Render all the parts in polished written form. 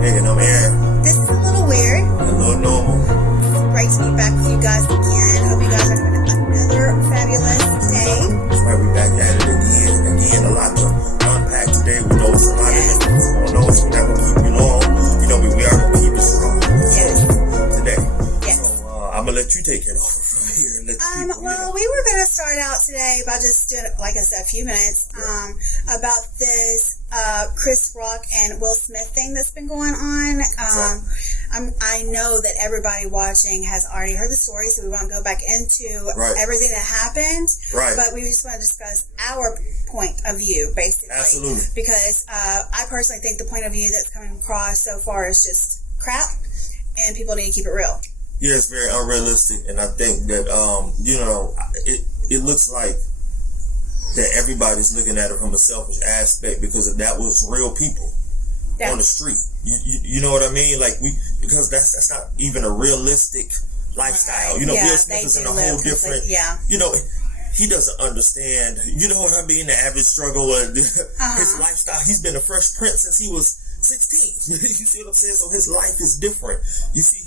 Megan, I'm Aaron. This is a little weird. A little normal. Great to be back with you guys again. Hope you guys are having another fabulous day. That's why we're back at it again. Again, a lot to unpack today. We know it's a lot of things going on, so we're not going to keep you long. You know, we are going to keep it strong. Yes. Today. Yes. So, I'm going to let you take it over from here. And let the people, well, we were going to start out today by just doing, like I said, a few minutes about this Chris Rock and Will Smith thing that's been going on. I know that everybody watching has already heard the story, so we won't go back into everything that happened. Right. But we just want to discuss our point of view, basically. Absolutely. Because I personally think the point of view that's coming across so far is just crap, and people need to keep it real. Yeah, it's very unrealistic, and I think that, it looks like that everybody's looking at it from a selfish aspect, because if that was real people on the street, you know what I mean? Like, because that's not even a realistic lifestyle. Right. You know, Will Smith is in a whole different, you know, he doesn't understand, you know what I mean, the average struggle of his lifestyle. He's been a Fresh Prince since he was 16. You see what I'm saying? So his life is different. You see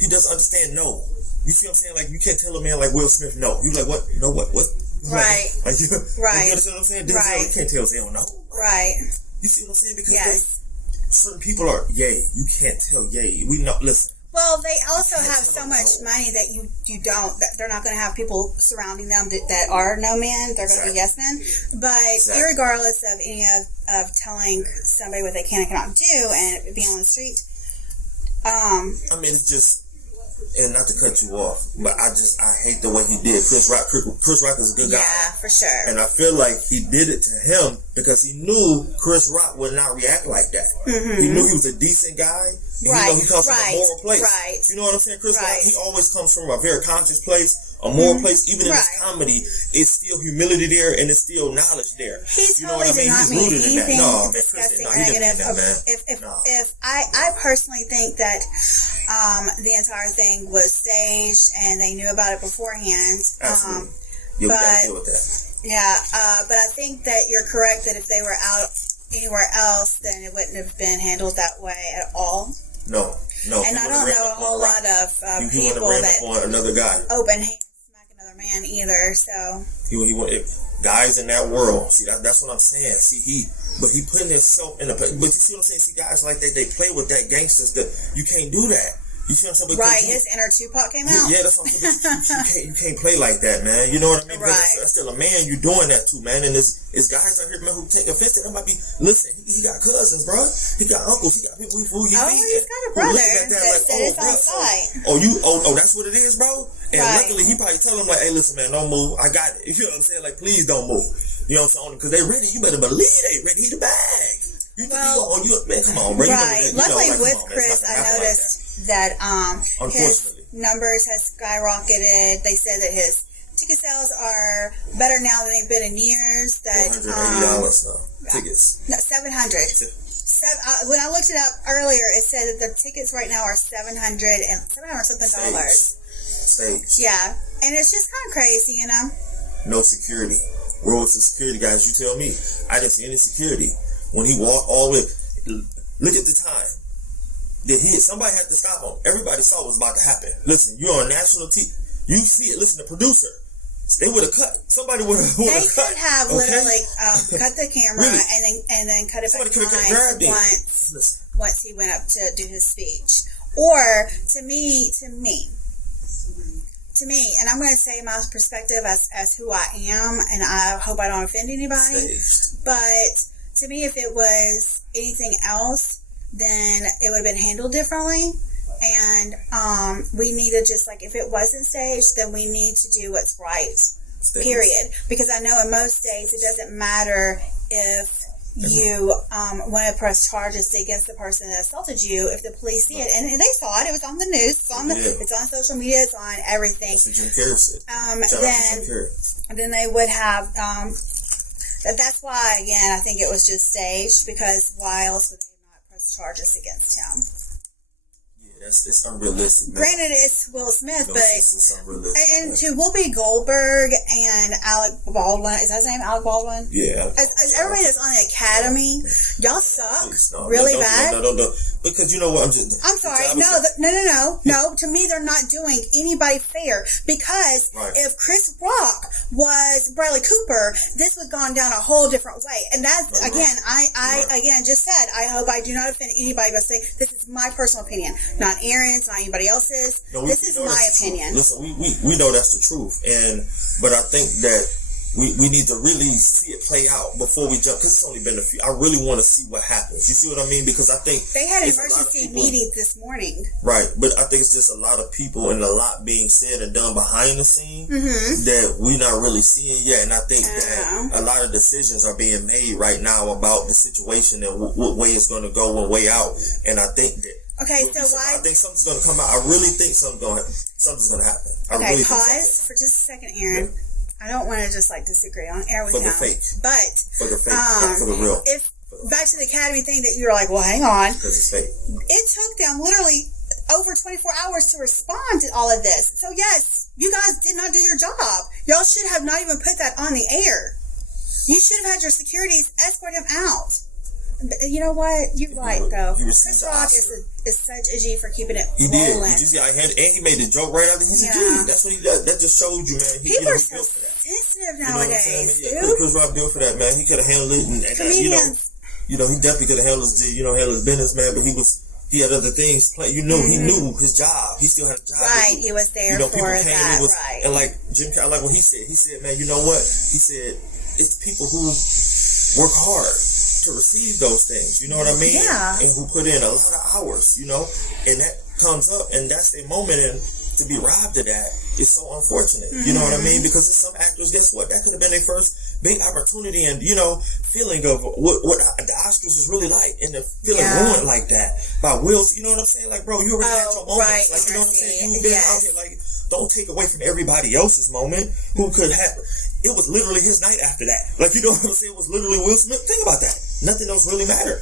he doesn't understand no. You see what I'm saying? Like, you can't tell a man like Will Smith no. You like, what? No, what? Right. Like, you right. understand what I'm saying? Right. You can't tell Zay no. Right. You see what I'm saying? Because certain people are yay. You can't tell yay. We know. Listen. Well, they also have so much money that you don't. That they're not going to have people surrounding them that are no men. They're going to be yes men. But irregardless of any of telling somebody what they can and cannot do and being on the street. I mean, it's just. And not to cut you off, but I hate the way he did. Chris Rock is a good guy. Yeah, for sure. And I feel like he did it to him because he knew Chris Rock would not react like that. Mm-hmm. He knew he was a decent guy. And he knows he comes from a moral place. Right. You know what I'm saying? Chris Rock, he always comes from a very conscious place, a moral place. Even in his comedy, it's still humility there and it's still knowledge there. You know what I mean? He's rooted in that. No, disgusting or negative. I personally think that the entire thing was staged and they knew about it beforehand. Absolutely. We gotta deal with that. Yeah, but I think that you're correct that if they were out anywhere else, then it wouldn't have been handled that way at all. No. And I don't know a whole lot of people that on another guy open hand smack another man either. So he guys in that world. See, that's what I'm saying. See, but he putting himself in a. But you see what I'm saying? See, guys like they play with that gangsters. That you can't do that. You see what I'm saying? Right, his inner Tupac came out. Yeah, that's what I'm saying. You can't play like that, man. You know what I mean? Right. That's still a man you're doing that to, man. And it's guys out here, man, who take offense to that. Might be, listen, he got cousins, bro. He got uncles. He got people who you feed. He's got a brother that is on site. That's what it is, bro? And luckily, he probably tell him, like, hey, listen, man, don't move. I got it. You know what I'm saying? Like, please don't move. You know what I'm saying? Because they ready. You better believe they ready. He the bag. You think man, come on, bro. Right. Luckily with Chris, I noticed that his numbers has skyrocketed. They said that his ticket sales are better now than they've been in years. That $480 tickets. No, 700. When I looked it up earlier, it said that the tickets right now are $700 something dollars. Stage. Yeah, and it's just kind of crazy, you know. No security. Where was the security, guys? You tell me. I didn't see any security. When he walked all the way, look at the time. Somebody had to stop him. Everybody saw what was about to happen. Listen, you're on national TV. You see it. Listen, the producer, they would have cut. Somebody would have cut. They could have literally cut the camera and then cut it back once he went up to do his speech. Or to me, and I'm going to say my perspective as who I am, and I hope I don't offend anybody, but to me, if it was anything else, then it would have been handled differently. And we need to just, like, if it wasn't staged, then we need to do what's right, period. Because I know in most states, it doesn't matter if you want to press charges against the person that assaulted you, if the police see it. And they saw it. It was on the news. It's on social media. It's on everything. That's what Jim Carrey said. Then they would have... That's why, again, I think it was just staged, because why else would they not press charges against him? Yeah, It's unrealistic. Man. Granted, it's Will Smith, but it's unrealistic. And to Whoopi Goldberg and Alec Baldwin, is that his name? Alec Baldwin? Yeah. As everybody that's on the Academy, y'all suck really bad. No. Because you know what? I'm sorry. No. To me, they're not doing anybody fair because if Chris Rock was Bradley Cooper, this would gone down a whole different way. And that's I again just said I hope I do not offend anybody by saying this is my personal opinion, not Aaron's, not anybody else's. No, this is my opinion. Listen, we know that's the truth, but I think that we need to really see it play out before we jump, because it's only been a few. I really want to see what happens. You see what I mean? Because I think they had an emergency meeting this morning. Right, but I think it's just a lot of people and a lot being said and done behind the scene that we're not really seeing yet. And I think that a lot of decisions are being made right now about the situation and what way it's going to go and way out. And I think that I think something's going to come out. I really think something's going to happen. Okay, pause for just a second, Aaron. Yeah. I don't want to just disagree on air with him. For the fake. But for the fake, not for the real. If back to the Academy thing that you were like, well, hang on. Because it's fake. It took them literally over 24 hours to respond to all of this. So yes, you guys did not do your job. Y'all should have not even put that on the air. You should have had your securities escort him out. You know what? You're right, though. Chris Rock is such a G for keeping it rolling. Did you see? And he made the joke right after. He's a G. That's what he does. That just showed you, man. People are so sensitive nowadays, dude. Chris Rock built for that, man. He could have handled it, and comedians. He definitely could have handled his business, man. But he had other things play. He knew his job. He still had a job. Right, he was there for that. Right. And like Jim, I like what he said. He said, man, you know what? He said it's people who work hard to receive those things, you know what I mean? Yeah. And who put in a lot of hours, and that comes up, and that's their moment, and to be robbed of that is so unfortunate, you know what I mean? Because some actors, guess what? That could have been their first big opportunity and, feeling of what the Oscars was really like, and the feeling ruined like that by Will's, you know what I'm saying? Like, bro, you already had your moments. Right. Like, you know what I'm saying? You've been out here, don't take away from everybody else's moment who could have. It was literally his night after that. Like, you know what I'm saying? It was literally Will Smith. Think about that. Nothing else really mattered.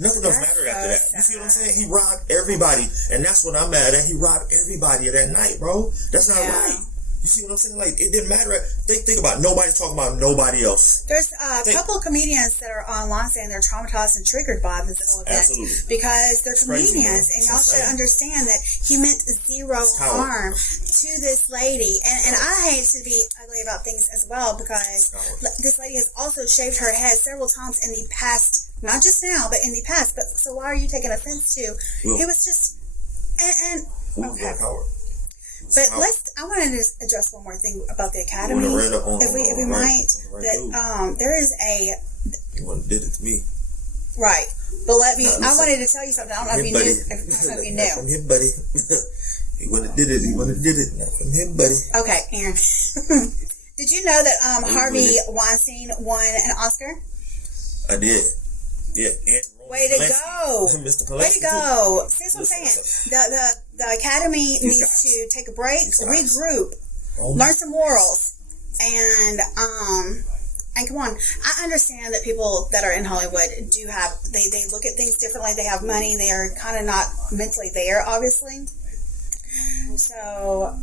Nothing else mattered after that. You see what I'm saying? He robbed everybody. And that's what I'm mad at. He robbed everybody of that night, bro. That's not right. You see what I'm saying? Like, it didn't matter. Think about it. Nobody's talking about nobody else. There's a couple of comedians that are online saying they're traumatized and triggered by this whole event. Absolutely. Because they're comedians. And y'all should understand that he meant zero harm to this lady. And I hate to be ugly about things as well, because this lady has also shaved her head several times in the past. Not just now, but in the past. But so why are you taking offense to? He was just... Okay. But I want to just address one more thing about the Academy, if we might. That there is a. You did it to me. Right, but I wanted to tell you something. I don't know if you knew. From him, buddy. He wouldn't have did it. Not from him, buddy. Okay, Aaron. Did you know that Harvey Weinstein won an Oscar? I did. Yeah. Way to go! Way to go! See what I'm saying? The Academy needs to take a break, regroup, learn some morals, and come on. I understand that people that are in Hollywood do have they look at things differently. They have money. They are kind of not mentally there, obviously. So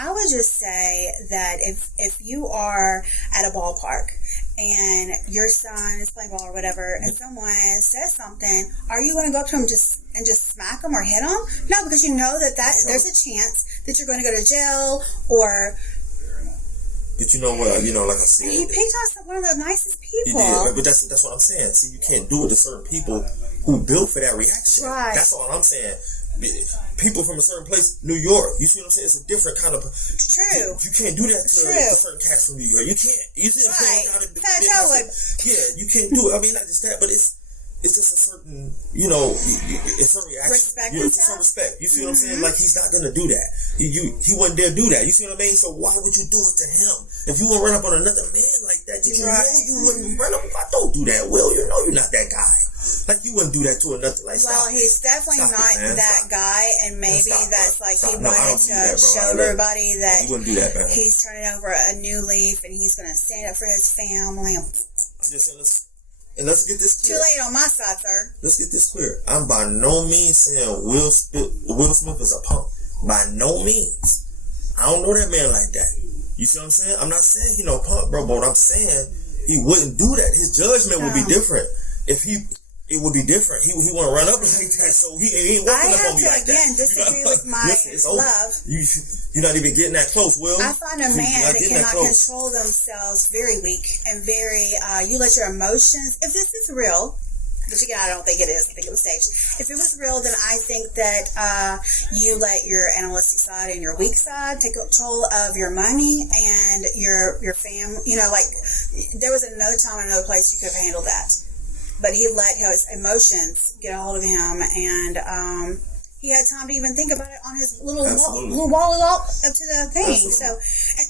I would just say that if you are at a ballpark and your son is playing ball or whatever, and someone says something, are you going to go up to him and just smack him or hit him? No, because you know that there's a chance that you're going to go to jail or. But you know what? Like I said, he picked on one of the nicest people. He did, but that's what I'm saying. See, you can't do it to certain people who built for that reaction. Right. That's all I'm saying. People from a certain place, New York, you see what I'm saying? It's a different kind of. True. You can't do that to certain cats from New York. You can't. You see what I'm saying? Yeah, you can't do it. I mean, not just that, but it's just a certain, it's a reaction. Respect. It's some respect. You see what I'm saying? Like, he's not gonna do that. He wouldn't dare do that. You see what I mean? So why would you do it to him? If you would run up on another man like that, you know you wouldn't run up. Don't do that, Will. You know you're not that guy. Like, you wouldn't do that to another. Like, he's definitely not that guy, and maybe that's like he wanted to show everybody that he wouldn't do that, man. He's turning over a new leaf, and he's going to stand up for his family. I'm just saying, And let's get this clear. Too late on my side, sir. Let's get this clear. I'm by no means saying Will Smith is a punk. By no means. I don't know that man like that. You see what I'm saying? I'm not saying he no punk, bro, but what I'm saying, he wouldn't do that. His judgment would be different. It would be different. He wouldn't run up like that, so he ain't walking up on me like that. I have to, again, disagree with my love. You're not even getting that close, Will. I find a man that cannot control themselves very weak and very, you let your emotions, if this is real, which again, I don't think it is. I think it was staged. If it was real, then I think that you let your animalistic side and your weak side take control of your money and your family. You know, like, there was another time and another place you could have handled that. But he let his emotions get a hold of him, and he had time to even think about it on his little wall up to the thing. Absolutely. So,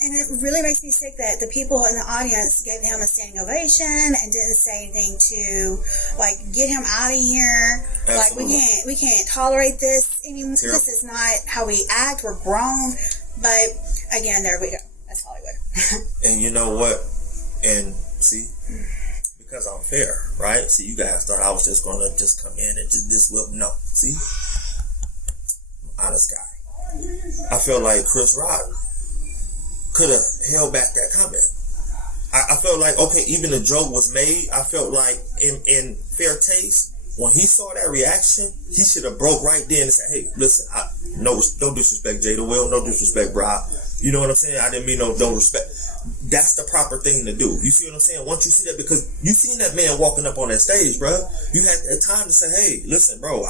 and it really makes me sick that the people in the audience gave him a standing ovation and didn't say anything to, like, get him out of here. Absolutely. Like, we can't tolerate this anymore. Terrible. This is not how we act. We're grown. But again, there we go. That's Hollywood. And you know what? And see. Because I'm fair, right? See, you guys thought I was just going to just come in and just this will. No. See? I'm an honest guy. I feel like Chris Rock could have held back that comment. I felt like, okay, even the joke was made. I felt like in fair taste, when he saw that reaction, he should have broke right then and said, hey, listen, no disrespect, Jada Will, no disrespect, Brock. You know what I'm saying? I didn't mean no respect. That's the proper thing to do. You see what I'm saying? Once you see that, because you seen that man walking up on that stage, bro. You had that time to say, hey, listen, bro,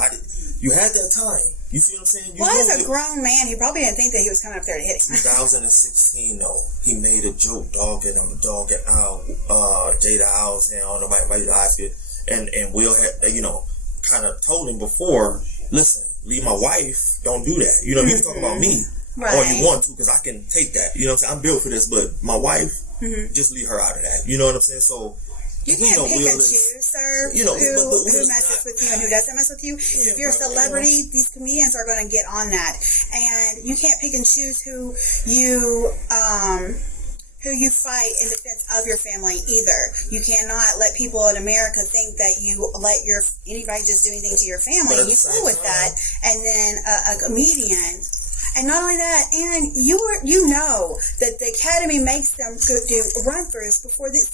you had that time. You see what I'm saying? As a grown man, he probably didn't think that he was coming up there to hit him. 2016, though, he made a joke, dogging Jada Owls, saying, I don't know about you, Oscar. And Will had, kind of told him before, listen, leave my wife, don't do that. You know, you can talk about me. Right. Or you want to, because I can take that. You know what I'm saying? I'm built for this, but my wife, just leave her out of that. You know what I'm saying? So you can't pick and choose, sir. You know, who messes with you and who doesn't mess with you. Yeah, if you're a celebrity, these comedians are going to get on that, and you can't pick and choose who you fight in defense of your family either. You cannot let people in America think that you let anybody just do anything to your family. You fool with that, and then a comedian. And not only that, and you know that the Academy makes them do run-throughs before they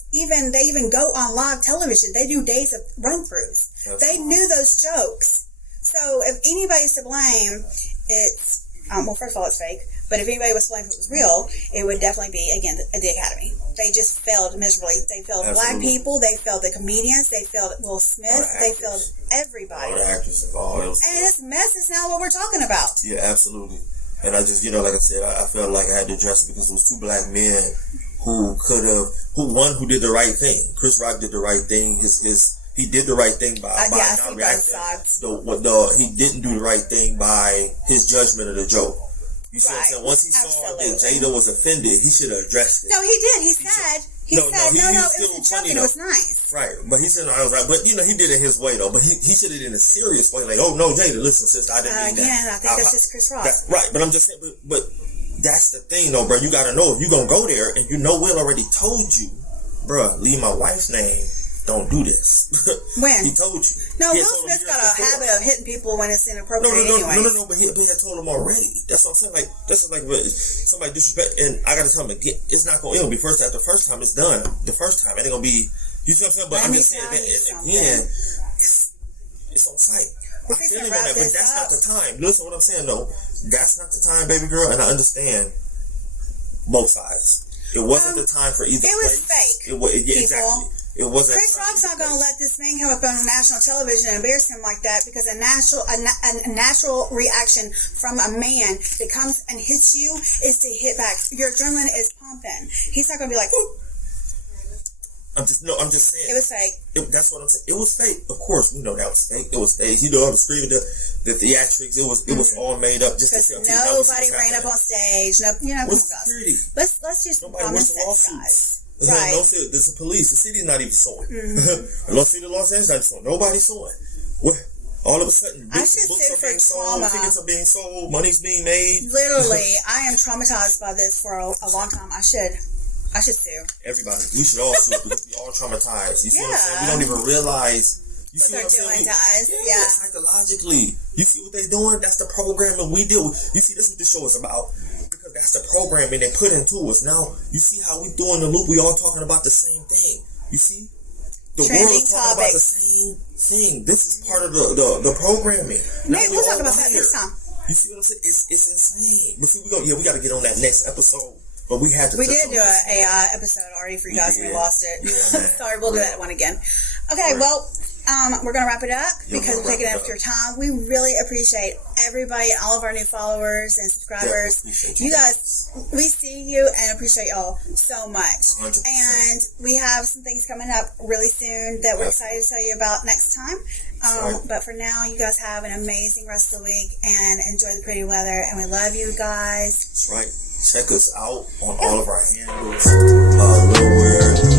even go on live television. They do days of run-throughs. They knew those jokes. So if anybody's to blame, it's first of all, it's fake. But if anybody was to blame if it was real, it would definitely be, again, the Academy. They just failed miserably. They failed Black people. They failed the comedians. They failed Will Smith. They failed everybody. All the actors involved. And this mess is now what we're talking about. Yeah, absolutely. And I just, like I said, I felt like I had to address it because it was two Black men who did the right thing. Chris Rock did the right thing. He did the right thing by not reacting. He didn't do the right thing by his judgment of the joke. You see what I'm saying? Once he saw that Jada was offended, he should have addressed it. No, he did. He said, it was a joke and it was nice. Right. But he said, I was right. But, he did it his way, though. But he should have did it in a serious way. Like, oh, no, Jada, listen, sister, I didn't mean that. Again, I think that's just Chris Rock. Right. But I'm just saying, but that's the thing, though, bro. You got to know, if you're going to go there and Will already told you, bro, leave my wife's name. Don't do this. When? He told you. No, Will Smith's got a habit of hitting people when it's inappropriate anyway. No, but he had told him already. That's what I'm saying. Like, this is like somebody disrespect, and I got to tell him again, it's not going to be first after the first time it's done. The first time. It ain't going to be, you see what I'm saying? But I'm just saying, again, it's on site. But that's not the time. Listen what I'm saying, though. That's not the time, baby girl, and I understand both sides. It wasn't the time for either place. It was fake. Exactly. It wasn't. Chris Rock's not going to let this man come up on national television and embarrass him like that, because a natural reaction from a man that comes and hits you is to hit back. Your adrenaline is pumping. He's not going to be like, ooh. I'm just saying. It was fake. That's what I'm saying. It was fake. Of course, we know that was fake. It was fake. I was screaming the theatrics. It was all made up just to see. Nobody ran up on stage. No, come on, security? Let's just common sense, guys. Right. There's the police. The city's not even suing. Los Angeles not suing. Nobody's suing. All of a sudden, books are being sold, tickets are being sold, money's being made. Literally, I am traumatized by this for a long time. I should I should sue. Everybody. We should all sue because we all traumatized. You see what I'm saying? We don't even realize. You what they're doing to us. Yeah. Psychologically. You see what they're doing? That's the programming we deal with. You see, this is what this show is about. Because that's the programming they put into us. Now, you see how we doing the loop? We all talking about the same thing. You see? The world is talking about the same thing. This is part of the programming. Maybe we'll talk about that next time. You see what I'm saying? It's insane. But see, we got to get on that next episode. But we had to. We did do an AI episode already for you guys. We lost it. Yeah, sorry, we'll do that one again. Okay, well, we're gonna wrap it up because we're taking up your time. We really appreciate everybody, all of our new followers and subscribers. You guys, we see you and appreciate y'all so much. 100%. And we have some things coming up really soon that we're excited to tell you about next time. But for now, you guys have an amazing rest of the week and enjoy the pretty weather. And we love you guys. That's right. Check us out on all of our handles. Little Weird.